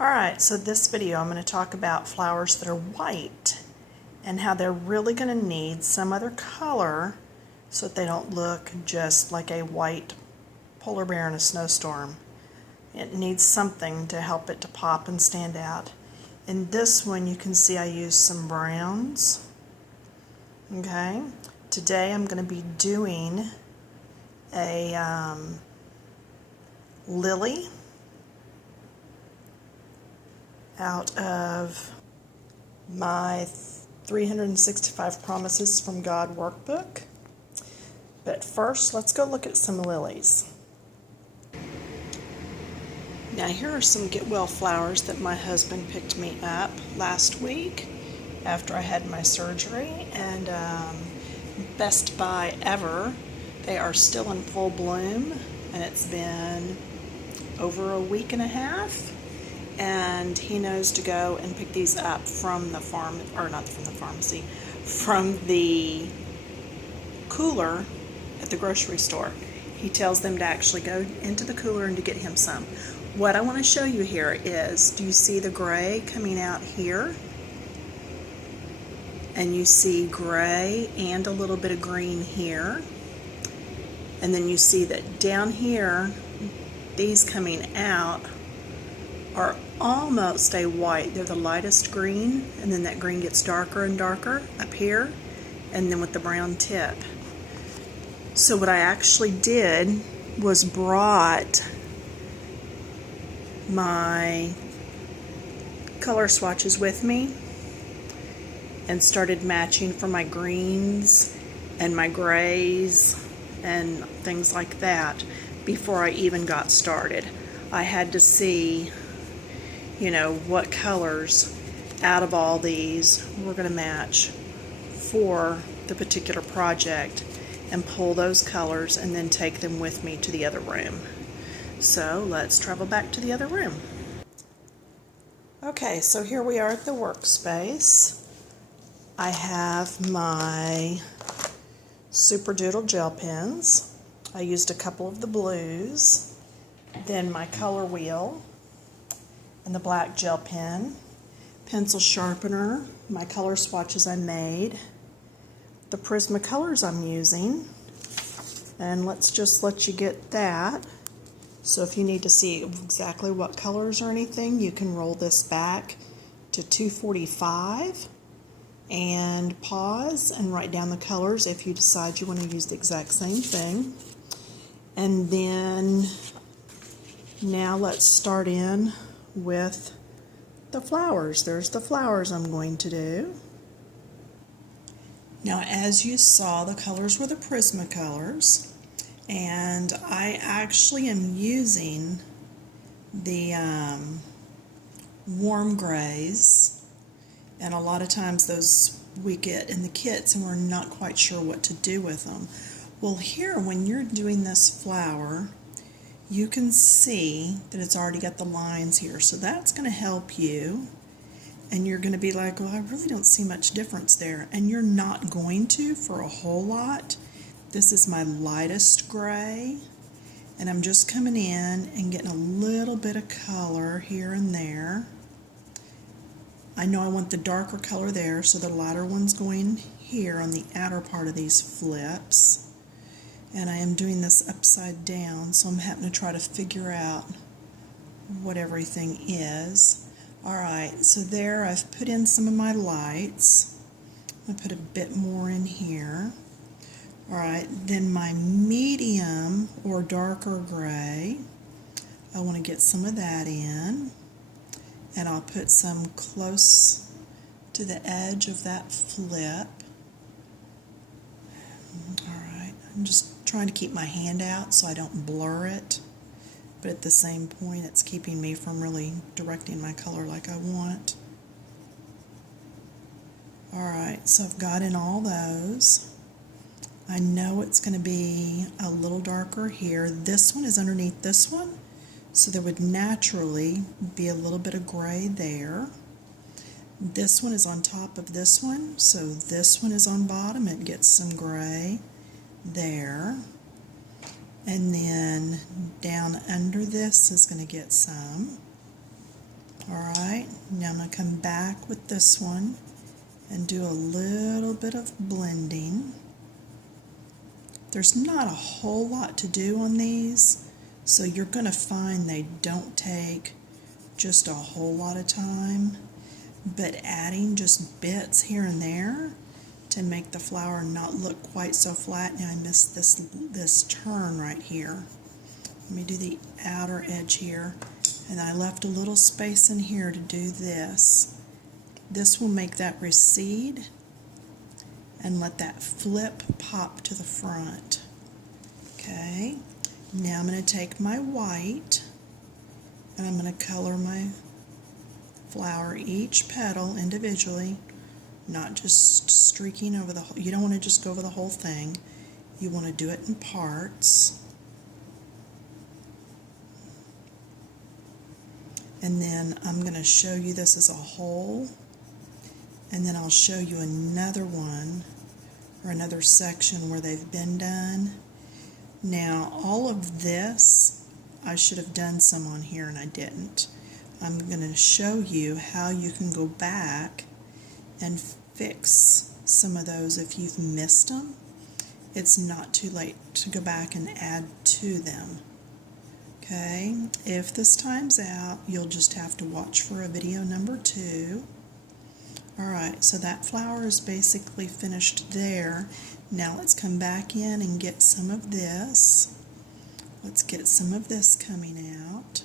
Alright, so this video I'm going to talk about flowers that are white and how they're really going to need some other color so that they don't look just like a white polar bear in a snowstorm. It needs something to help it to pop and stand out. In this one you can see I used some browns. Okay, today I'm going to be doing a lily out of my 365 Promises from God workbook. But first, let's go look at some lilies. Now here are some get well flowers that my husband picked me up last week after I had my surgery, and best buy ever. They are still in full bloom, and it's been over a week and a half. And he knows to go and pick these up from the farm, or not from the pharmacy, from the cooler at the grocery store. He tells them to actually go into the cooler and to get him some. What I want to show you here is, do you see the gray coming out here? And you see gray and a little bit of green here. And then you see that down here, these coming out are almost a white. They're the lightest green, and then that green gets darker and darker up here, and then with the brown tip. So what I actually did was brought my color swatches with me and started matching for my greens and my grays and things like that before I even got started. I had to see, you know, what colors out of all these we're going to match for the particular project, and pull those colors and then take them with me to the other room. So let's travel back to the other room. Okay, so here we are at the workspace. I have my Super Doodle gel pens. I used a couple of the blues, then my color wheel, and the black gel pen, pencil sharpener, my color swatches I made, the Prismacolors I'm using, and let's just let you get that. So if you need to see exactly what colors or anything, you can roll this back to 245 and pause and write down the colors if you decide you want to use the exact same thing. And then now let's start in with the flowers. There's the flowers I'm going to do. Now, as you saw, the colors were the Prismacolors, and I actually am using the warm grays, and a lot of times those we get in the kits and we're not quite sure what to do with them. Well, here, when you're doing this flower, you can see that it's already got the lines here, so that's going to help you. And you're going to be like, well, I really don't see much difference there. And you're not going to for a whole lot. This is my lightest gray, and I'm just coming in and getting a little bit of color here and there. I know I want the darker color there, so the lighter one's going here on the outer part of these flips. And I am doing this upside down, so I'm having to try to figure out what everything is. Alright, so there I've put in some of my lights. I put a bit more in here. Alright, then my medium or darker gray, I want to get some of that in. And I'll put some close to the edge of that flip. Alright, I'm just trying to keep my hand out so I don't blur it. But at the same point, it's keeping me from really directing my color like I want. Alright, so I've got in all those. I know it's going to be a little darker here. This one is underneath this one, so there would naturally be a little bit of gray there. This one is on top of this one, so this one is on bottom. It gets some gray there. And then down under this is going to get some. Alright, now I'm going to come back with this one and do a little bit of blending. There's not a whole lot to do on these, so you're going to find they don't take just a whole lot of time, but adding just bits here and there to make the flower not look quite so flat. Now I missed this turn right here. Let me do the outer edge here, and I left a little space in here to do this. This will make that recede and let that flip pop to the front. Okay, now I'm going to take my white and I'm going to color my flower, each petal individually, not just streaking over the whole. You don't want to just go over the whole thing. You want to do it in parts. And then I'm going to show you this as a whole, and then I'll show you another one or another section where they've been done. Now all of this I should have done some on here and I didn't. I'm going to show you how you can go back and fix some of those if you've missed them. It's not too late to go back and add to them. Okay, if this time's out, you'll just have to watch for a video number 2. Alright, so that flower is basically finished there. Now let's come back in and get some of this. Let's get some of this coming out.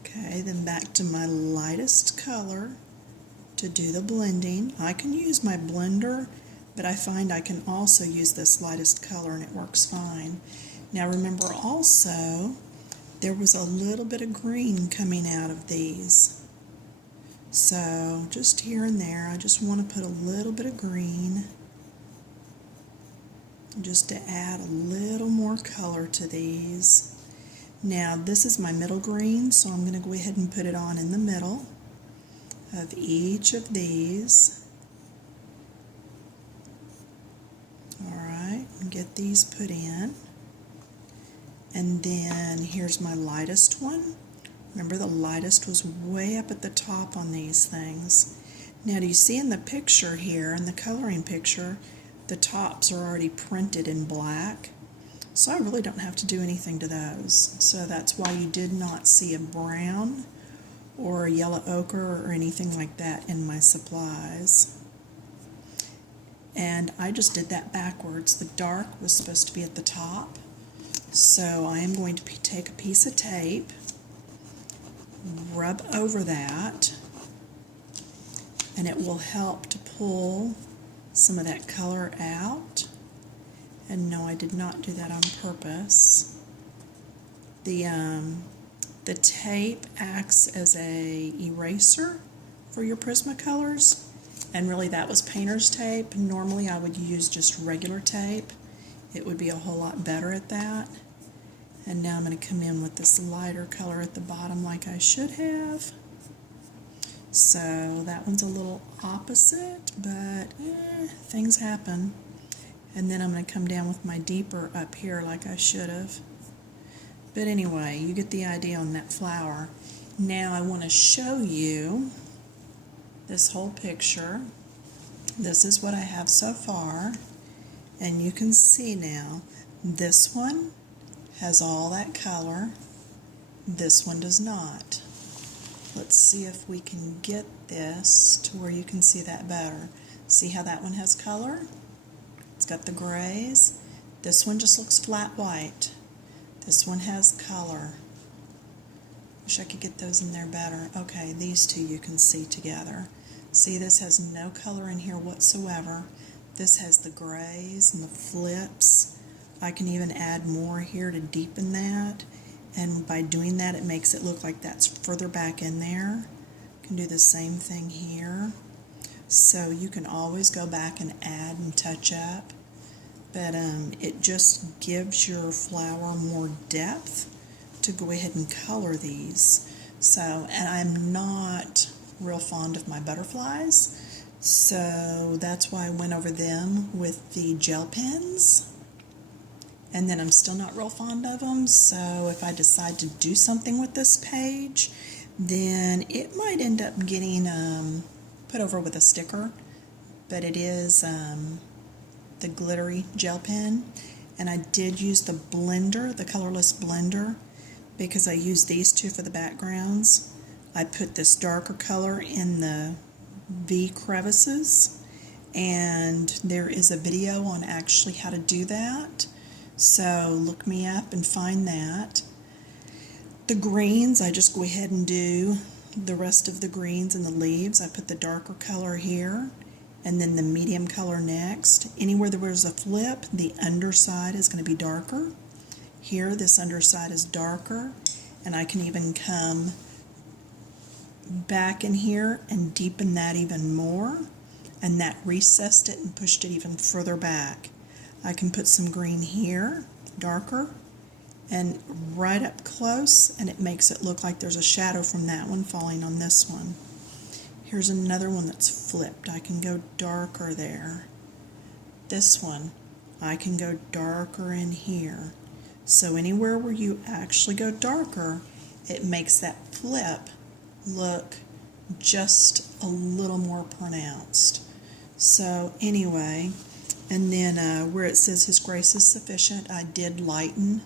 Okay, then back to my lightest color to do the blending. I can use my blender, but I find I can also use this lightest color and it works fine. Now remember also, there was a little bit of green coming out of these. So just here and there, I just want to put a little bit of green just to add a little more color to these. Now this is my middle green, so I'm going to go ahead and put it on in the middle of each of these. Alright, get these put in. And then here's my lightest one. Remember, the lightest was way up at the top on these things. Now do you see in the picture here, in the coloring picture, the tops are already printed in black? So I really don't have to do anything to those. So that's why you did not see a brown or a yellow ochre or anything like that in my supplies. And I just did that backwards. The dark was supposed to be at the top. So I am going to take a piece of tape, rub over that, and it will help to pull some of that color out. And no, I did not do that on purpose. The tape acts as a eraser for your Prismacolors, and really that was painter's tape. Normally I would use just regular tape. It would be a whole lot better at that. And now I'm going to come in with this lighter color at the bottom like I should have. So that one's a little opposite, but things happen. And then I'm going to come down with my deeper up here like I should have. But anyway, you get the idea on that flower. Now I want to show you this whole picture. This is what I have so far. And you can see now, this one has all that color. This one does not. Let's see if we can get this to where you can see that better. See how that one has color? It's got the grays. This one just looks flat white. This one has color. Wish I could get those in there better. Okay, these two you can see together. See, this has no color in here whatsoever. This has the grays and the flips. I can even add more here to deepen that. And by doing that, it makes it look like that's further back in there. You can do the same thing here. So you can always go back and add and touch up. But it just gives your flower more depth to go ahead and color these. So, and I'm not real fond of my butterflies, so that's why I went over them with the gel pens. and then I'm still not real fond of them, so if I decide to do something with this page, then it might end up getting put over with a sticker, but it is the glittery gel pen, and I did use the blender, the colorless blender, because I used these two for the backgrounds. I put this darker color in the V crevices, and there is a video on actually how to do that, so look me up and find that. The greens, I just go ahead and do the rest of the greens and the leaves. I put the darker color here and then the medium color next. Anywhere there was a flip, the underside is going to be darker. Here, this underside is darker, and I can even come back in here and deepen that even more, and that recessed it and pushed it even further back. I can put some green here, darker, and right up close, and it makes it look like there's a shadow from that one falling on this one. Here's another one that's flipped. I can go darker there. This one, I can go darker in here. So anywhere where you actually go darker, it makes that flip look just a little more pronounced. So anyway, and then where it says His Grace is Sufficient, I did lighten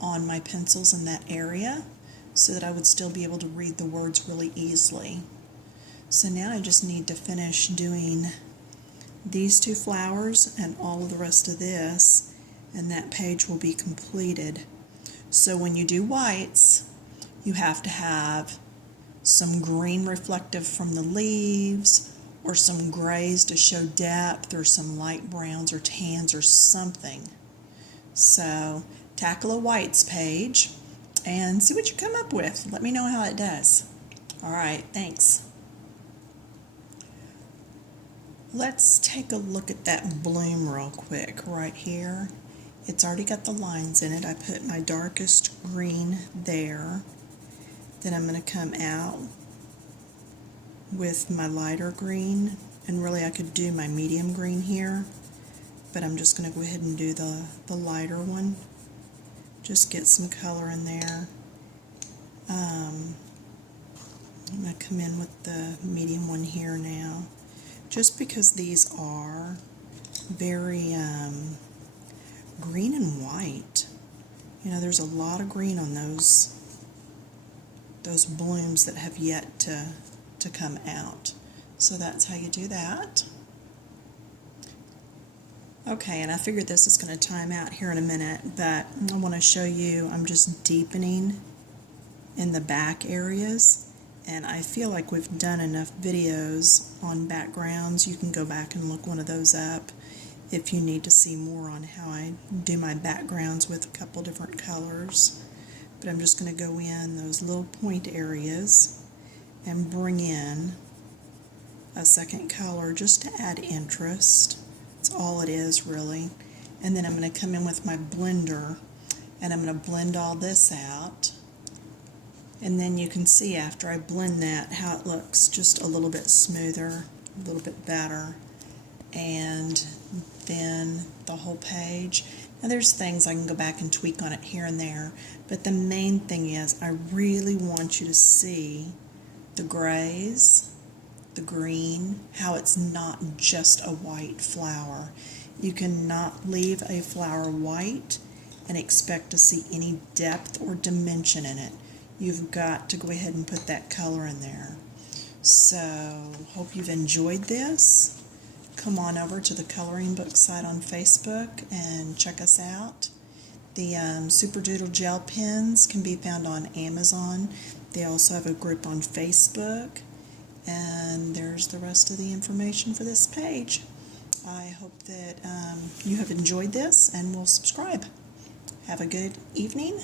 on my pencils in that area so that I would still be able to read the words really easily. So now I just need to finish doing these two flowers and all of the rest of this, and that page will be completed. So when you do whites, you have to have some green reflective from the leaves, or some grays to show depth, or some light browns or tans or something. So tackle a whites page and see what you come up with. Let me know how it does. All right, thanks. Let's take a look at that bloom real quick right here. It's already got the lines in it. I put my darkest green there. Then I'm going to come out with my lighter green, and really I could do my medium green here, but I'm just going to go ahead and do the lighter one. Just get some color in there. I'm going to come in with the medium one here now, just because these are very green and white. You know, there's a lot of green on those blooms that have yet to come out. So that's how you do that. Okay, and I figured this is going to time out here in a minute, but I want to show you, I'm just deepening in the back areas, and I feel like we've done enough videos on backgrounds. You can go back and look one of those up if you need to see more on how I do my backgrounds with a couple different colors. But I'm just going to go in those little point areas and bring in a second color just to add interest. That's all it is, really. And then I'm going to come in with my blender and I'm going to blend all this out. And then you can see after I blend that how it looks just a little bit smoother, a little bit better. And then the whole page. Now there's things I can go back and tweak on it here and there, but the main thing is I really want you to see the grays, the green, how it's not just a white flower. You cannot leave a flower white and expect to see any depth or dimension in it. You've got to go ahead and put that color in there. So, hope you've enjoyed this. Come on over to the Coloring Book site on Facebook and check us out. The Super Doodle gel pens can be found on Amazon. They also have a group on Facebook. And there's the rest of the information for this page. I hope that you have enjoyed this and will subscribe. Have a good evening.